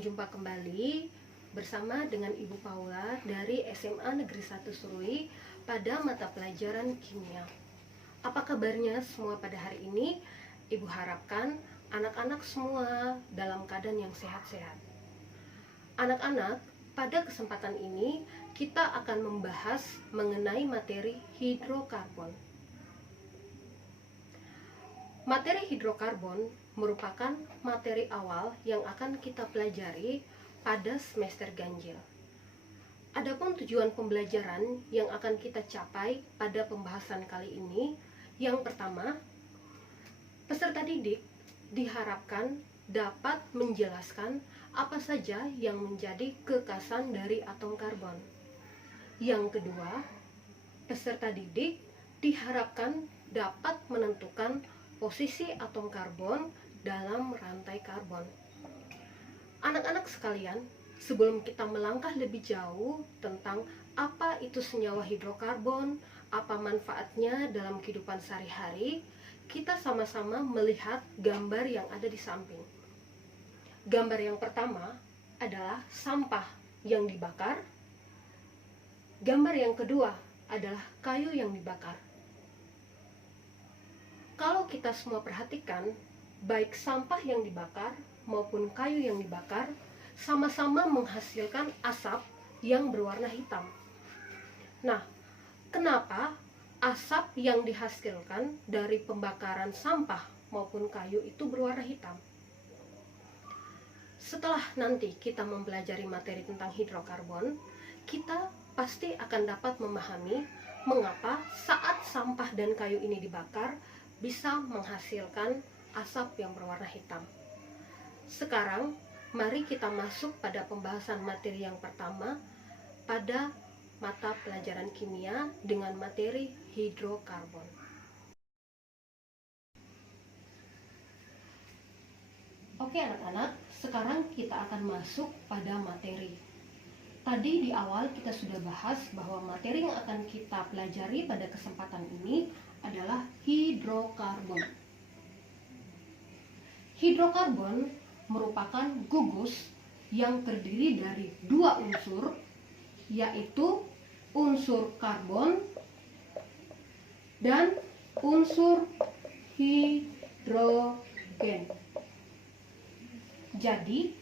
Jumpa kembali bersama dengan Ibu Paula dari SMA Negeri 1 Serui pada mata pelajaran kimia. Apa kabarnya semua pada hari ini? Ibu harapkan anak-anak semua dalam keadaan yang sehat-sehat. Anak-anak, pada kesempatan ini kita akan membahas mengenai materi hidrokarbon. Materi hidrokarbon merupakan materi awal yang akan kita pelajari pada semester ganjil. Adapun tujuan pembelajaran yang akan kita capai pada pembahasan kali ini, yang pertama, peserta didik diharapkan dapat menjelaskan apa saja yang menjadi kekasan dari atom karbon. Yang kedua, peserta didik diharapkan dapat menentukan posisi atom karbon dalam rantai karbon. Anak-anak sekalian, sebelum kita melangkah lebih jauh tentang apa itu senyawa hidrokarbon, apa manfaatnya dalam kehidupan sehari-hari, kita sama-sama melihat gambar yang ada di samping. Gambar yang pertama adalah sampah yang dibakar. Gambar yang kedua adalah kayu yang dibakar. Kalau kita semua perhatikan, baik sampah yang dibakar maupun kayu yang dibakar sama-sama menghasilkan asap yang berwarna hitam. Nah, kenapa asap yang dihasilkan dari pembakaran sampah maupun kayu itu berwarna hitam? Setelah nanti kita mempelajari materi tentang hidrokarbon, kita pasti akan dapat memahami mengapa saat sampah dan kayu ini dibakar bisa menghasilkan asap yang berwarna hitam. Sekarang, mari kita masuk pada pembahasan materi yang pertama pada mata pelajaran kimia dengan materi hidrokarbon. Oke anak-anak, sekarang kita akan masuk pada materi. Tadi di awal kita sudah bahas bahwa materi yang akan kita pelajari pada kesempatan ini adalah hidrokarbon. Hidrokarbon merupakan gugus yang terdiri dari dua unsur, yaitu unsur karbon dan unsur hidrogen. Jadi,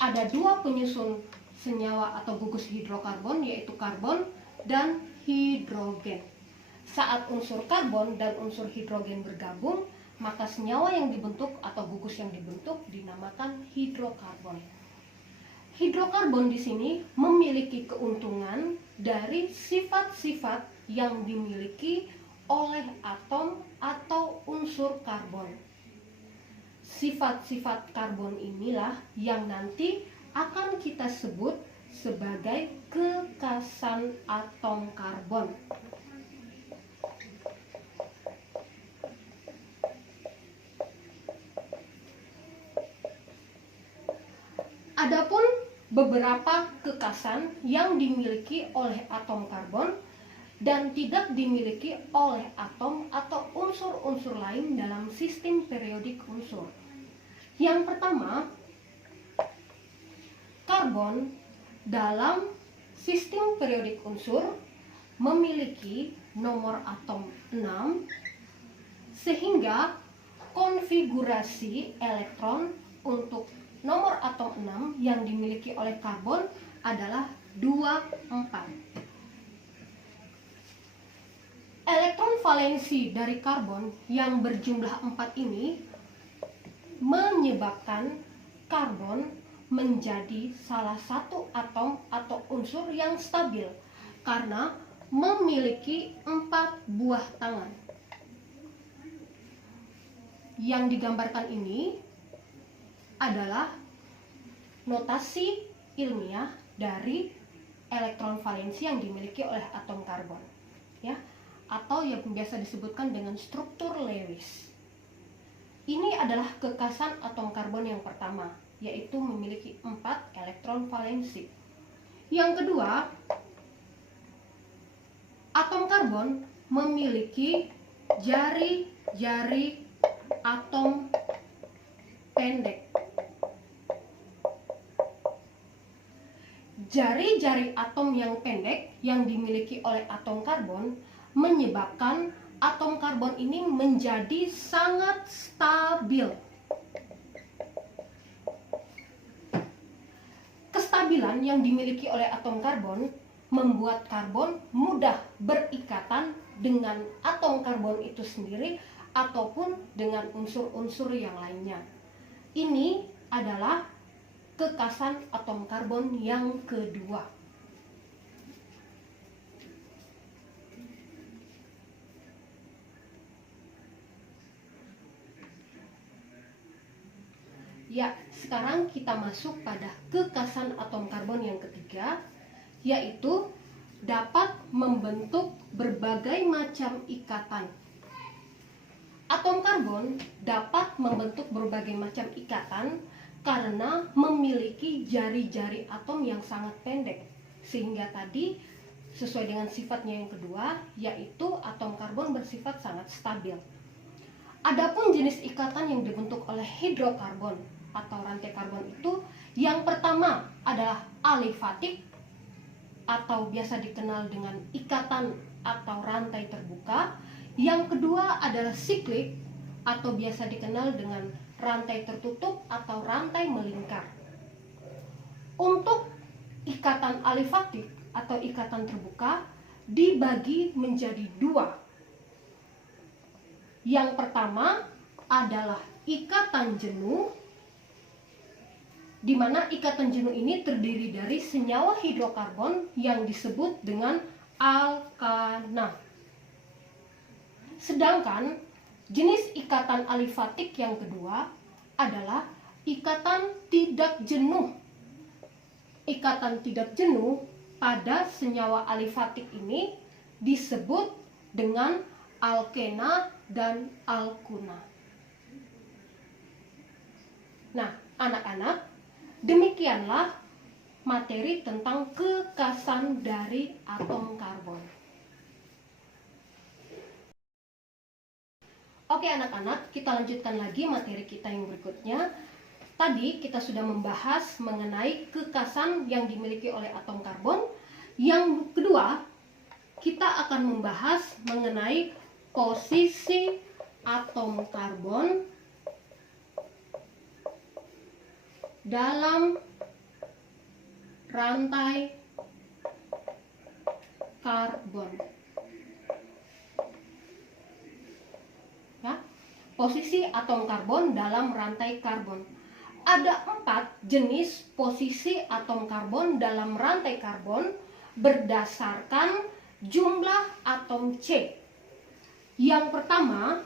ada dua penyusun senyawa atau gugus hidrokarbon, yaitu karbon dan hidrogen. Saat unsur karbon dan unsur hidrogen bergabung, maka senyawa yang dibentuk atau gugus yang dibentuk dinamakan hidrokarbon. Hidrokarbon di sini memiliki keuntungan dari sifat-sifat yang dimiliki oleh atom atau unsur karbon. Sifat-sifat karbon inilah yang nanti akan kita sebut sebagai kekasan atom karbon. Adapun beberapa kekasan yang dimiliki oleh atom karbon dan tidak dimiliki oleh atom atau unsur-unsur lain dalam sistem periodik unsur. Yang pertama, karbon dalam sistem periodik unsur memiliki nomor atom 6 sehingga konfigurasi elektron untuk nomor atom 6 yang dimiliki oleh karbon adalah 24. Elektron valensi dari karbon yang berjumlah 4 ini menyebabkan karbon menjadi salah satu atom atau unsur yang stabil karena memiliki 4 buah tangan. Yang digambarkan ini adalah notasi ilmiah dari elektron valensi yang dimiliki oleh atom karbon, ya, atau yang biasa disebutkan dengan struktur Lewis. Ini adalah kekasan atom karbon yang pertama, yaitu memiliki 4 elektron valensi. Yang kedua, atom karbon memiliki jari-jari atom pendek. jari-jari atom yang pendek yang dimiliki oleh atom karbon menyebabkan atom karbon ini menjadi sangat stabil. Kestabilan yang dimiliki oleh atom karbon membuat karbon mudah berikatan dengan atom karbon itu sendiri ataupun dengan unsur-unsur yang lainnya. Ini adalah kekasan atom karbon yang kedua. Ya, sekarang kita masuk pada kekasan atom karbon yang ketiga, yaitu dapat membentuk berbagai macam ikatan. Atom karbon dapat membentuk berbagai macam ikatan karena memiliki jari-jari atom yang sangat pendek. Sehingga tadi sesuai dengan sifatnya yang kedua, yaitu atom karbon bersifat sangat stabil. Adapun jenis ikatan yang dibentuk oleh hidrokarbon atau rantai karbon itu, yang pertama adalah alifatik atau biasa dikenal dengan ikatan atau rantai terbuka. Yang kedua adalah siklik atau biasa dikenal dengan rantai tertutup atau rantai melingkar. Untuk ikatan alifatik atau ikatan terbuka dibagi menjadi dua. Yang pertama adalah ikatan jenuh, di mana ikatan jenuh ini terdiri dari senyawa hidrokarbon yang disebut dengan alkana. Sedangkan jenis ikatan alifatik yang kedua adalah ikatan tidak jenuh. Ikatan tidak jenuh pada senyawa alifatik ini disebut dengan alkena dan alkuna. Nah, anak-anak, demikianlah materi tentang kekasan dari atom karbon. Oke anak-anak, kita lanjutkan lagi materi kita yang berikutnya. Tadi kita sudah membahas mengenai kekasan yang dimiliki oleh atom karbon. Yang kedua, kita akan membahas mengenai posisi atom karbon dalam rantai karbon. Ya, posisi atom karbon dalam rantai karbon. Ada 4 jenis posisi atom karbon dalam rantai karbon berdasarkan jumlah atom C. Yang pertama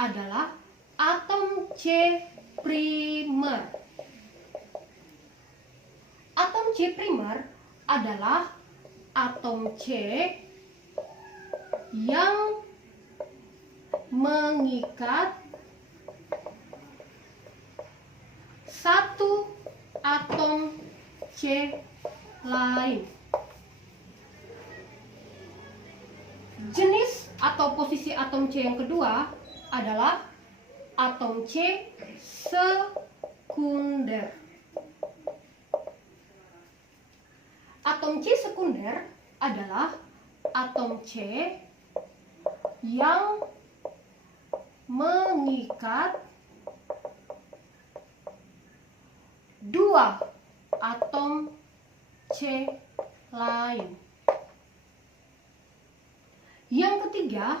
adalah atom C primer. Atom C primer adalah atom C yang mengikat satu atom C lain. Jenis atau posisi atom C yang kedua adalah atom C sekunder. Atom C sekunder adalah atom C yang mengikat dua atom C lain. Yang ketiga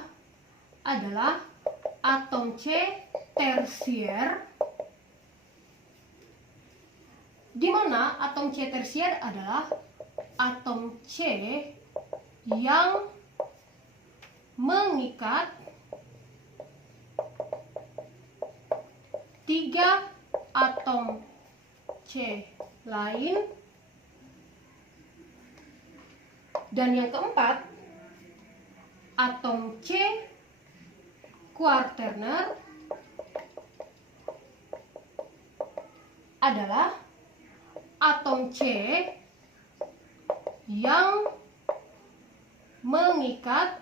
adalah atom C tersier, di mana atom C tersier adalah atom C yang mengikat 3 atom C lain. Dan yang keempat, atom C quaterner adalah atom C yang mengikat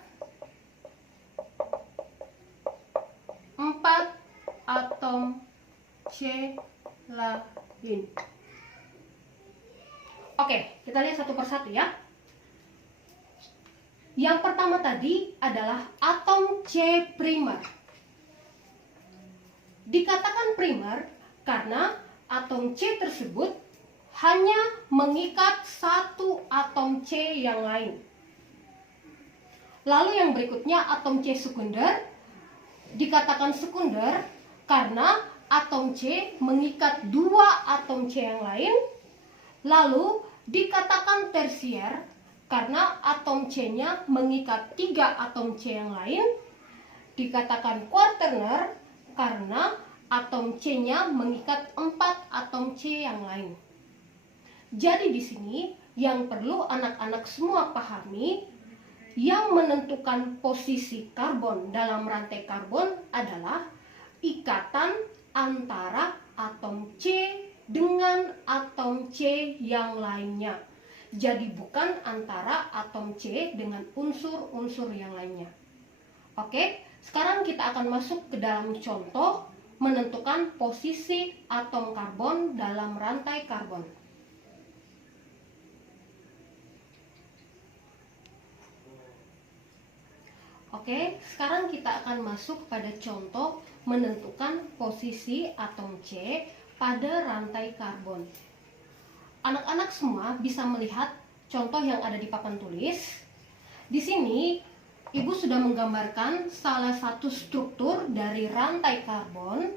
4 atom C lain. Oke, kita lihat satu persatu ya. Yang pertama tadi adalah atom C primer. Dikatakan primer karena atom C tersebut hanya mengikat satu atom C yang lain. Lalu yang berikutnya atom C sekunder. Dikatakan sekunder karena atom C mengikat dua atom C yang lain. Lalu dikatakan tersier karena atom C-nya mengikat 3 atom C yang lain. Dikatakan quaterner karena atom C-nya mengikat 4 atom C yang lain. Jadi di sini yang perlu anak-anak semua pahami, yang menentukan posisi karbon dalam rantai karbon adalah ikatan antara atom C dengan atom C yang lainnya. Jadi bukan antara atom C dengan unsur-unsur yang lainnya. Oke, sekarang kita akan masuk ke dalam contoh menentukan posisi atom karbon dalam rantai karbon. Oke, sekarang kita akan masuk pada contoh menentukan posisi atom C pada rantai karbon. Anak-anak semua bisa melihat contoh yang ada di papan tulis. Di sini, Ibu sudah menggambarkan salah satu struktur dari rantai karbon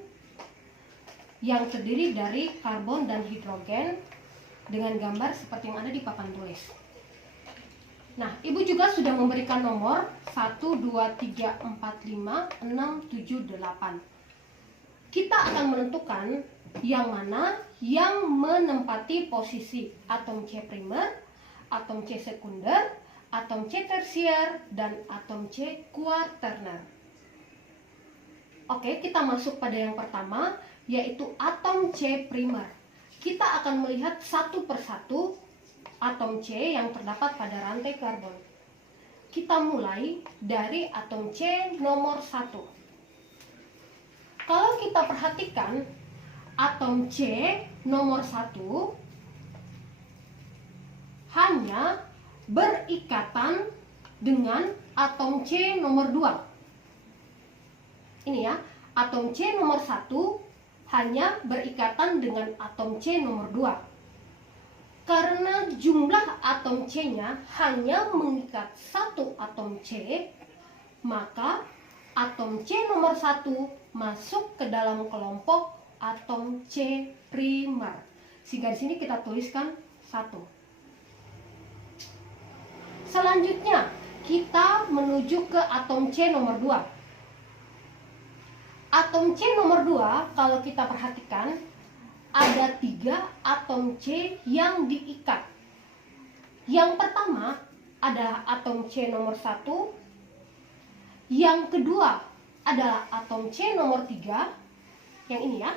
yang terdiri dari karbon dan hidrogen dengan gambar seperti yang ada di papan tulis. Nah, Ibu juga sudah memberikan nomor 1, 2, 3, 4, 5, 6, 7, 8. Kita akan menentukan yang mana yang menempati posisi atom C primer, atom C sekunder, atom C tersier, dan atom C quaterner. Oke, kita masuk pada yang pertama, yaitu atom C primer. Kita akan melihat satu persatu atom C yang terdapat pada rantai karbon. Kita mulai dari atom C nomor 1. Kalau kita perhatikan, atom C nomor 1 hanya berikatan dengan atom C nomor 2. Ini ya, atom C nomor 1 hanya berikatan dengan atom C nomor 2. Karena jumlah atom C-nya hanya mengikat satu atom C, maka atom C nomor 1 masuk ke dalam kelompok atom C primer. Sehingga di sini kita tuliskan 1. Selanjutnya, kita menuju ke atom C nomor 2. Atom C nomor 2, kalau kita perhatikan, ada 3 atom C yang diikat. Yang pertama adalah atom C nomor 1. Yang kedua adalah atom C nomor 3. Yang ini ya.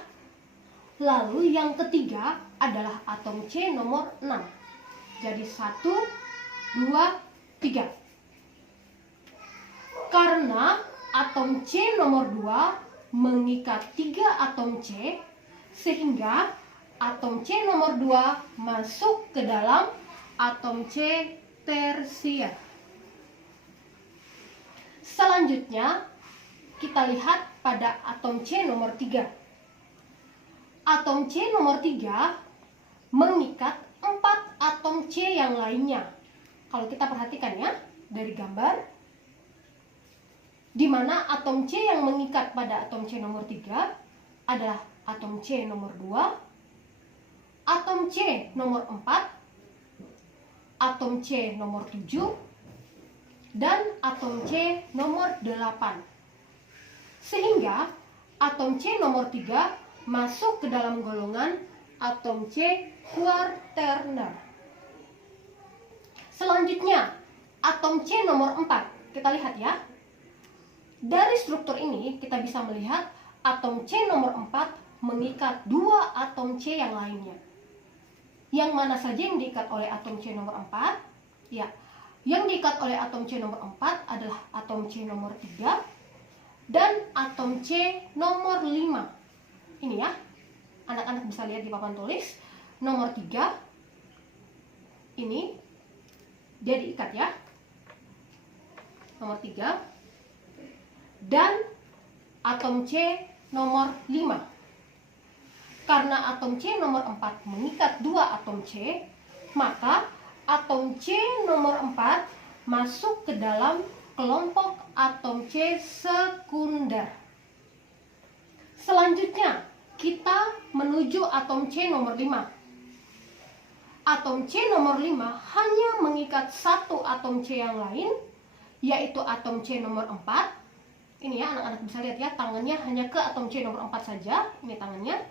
Lalu yang ketiga adalah atom C nomor 6. Jadi 1, 2, 3. Karena atom C nomor 2 mengikat 3 atom C, sehingga atom C nomor 2 masuk ke dalam atom C tersier. Selanjutnya, kita lihat pada atom C nomor 3. Atom C nomor 3 mengikat 4 atom C yang lainnya. Kalau kita perhatikan ya, dari gambar, di mana atom C yang mengikat pada atom C nomor 3 adalah atom C nomor 2, atom C nomor 4, atom C nomor 7, dan atom C nomor 8. Sehingga atom C nomor 3 masuk ke dalam golongan atom C quaterner. Selanjutnya, atom C nomor 4. Kita lihat ya. Dari struktur ini kita bisa melihat atom C nomor 4 mengikat 2 atom C yang lainnya. Yang mana saja yang diikat oleh atom C nomor 4? Ya, yang diikat oleh atom C nomor 4 adalah atom C nomor 3 dan atom C nomor 5. Ini ya, anak-anak bisa lihat di papan tulis. Nomor 3 ini dia diikat ya, nomor 3, dan atom C nomor 5. Karena atom C nomor 4 mengikat 2 atom C, maka atom C nomor 4 masuk ke dalam kelompok atom C sekunder. Selanjutnya, kita menuju atom C nomor 5. Atom C nomor 5 hanya mengikat satu atom C yang lain, yaitu atom C nomor 4. Ini ya, anak-anak bisa lihat ya, tangannya hanya ke atom C nomor 4 saja. Ini tangannya.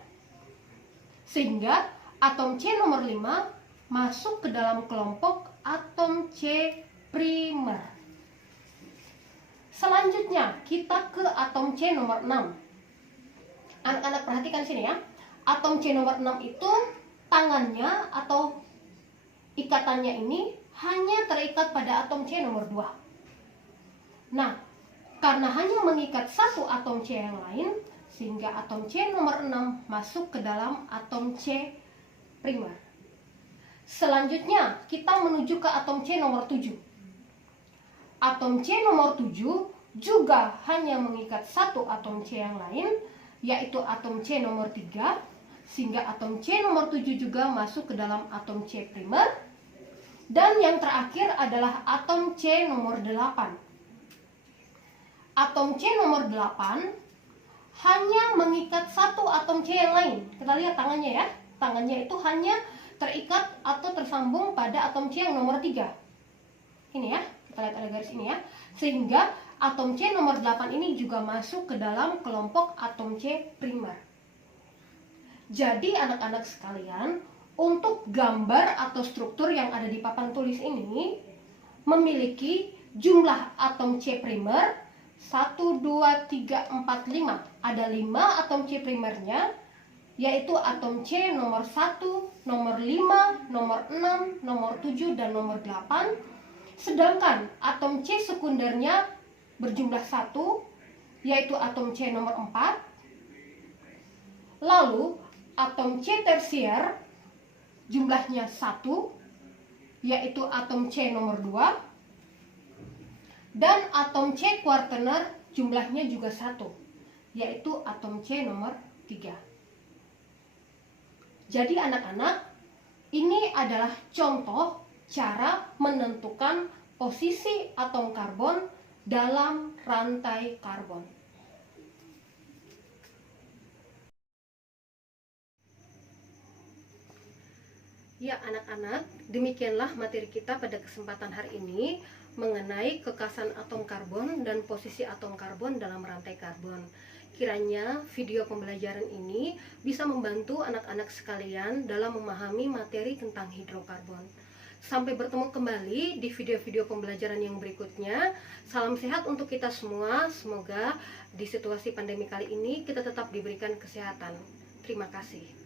Sehingga atom C nomor 5 masuk ke dalam kelompok atom C primer. Selanjutnya, kita ke atom C nomor 6. Anak-anak perhatikan sini ya. Atom C nomor 6 itu tangannya atau ikatannya ini hanya terikat pada atom C nomor 2. Nah, karena hanya mengikat satu atom C yang lain, sehingga atom C nomor 6 masuk ke dalam atom C primer. Selanjutnya, kita menuju ke atom C nomor 7. Atom C nomor 7 juga hanya mengikat satu atom C yang lain, yaitu atom C nomor 3, sehingga atom C nomor 7 juga masuk ke dalam atom C primer. Dan yang terakhir adalah atom C nomor 8. Atom C nomor 8 hanya mengikat satu atom C yang lain. Kita lihat tangannya ya. Tangannya itu hanya terikat atau tersambung pada atom C yang nomor 3. Ini ya, kita lihat ada garis ini ya. Sehingga atom C nomor 8 ini juga masuk ke dalam kelompok atom C primer. Jadi anak-anak sekalian, untuk gambar atau struktur yang ada di papan tulis ini memiliki jumlah atom C primer 1, 2, 3, 4, 5. Ada 5 atom C primernya, yaitu atom C nomor 1, nomor 5, nomor 6, nomor 7, dan nomor 8. Sedangkan atom C sekundernya berjumlah 1, yaitu atom C nomor 4. Lalu atom C tersier jumlahnya 1, yaitu atom C nomor 2. Dan atom C kuartener jumlahnya juga 1, yaitu atom C nomor 3. Jadi anak-anak, ini adalah contoh cara menentukan posisi atom karbon dalam rantai karbon. Ya anak-anak, demikianlah materi kita pada kesempatan hari ini mengenai kekasan atom karbon dan posisi atom karbon dalam rantai karbon. Kiranya video pembelajaran ini bisa membantu anak-anak sekalian dalam memahami materi tentang hidrokarbon. Sampai bertemu kembali di video-video pembelajaran yang berikutnya. Salam sehat untuk kita semua. Semoga di situasi pandemi kali ini kita tetap diberikan kesehatan. Terima kasih.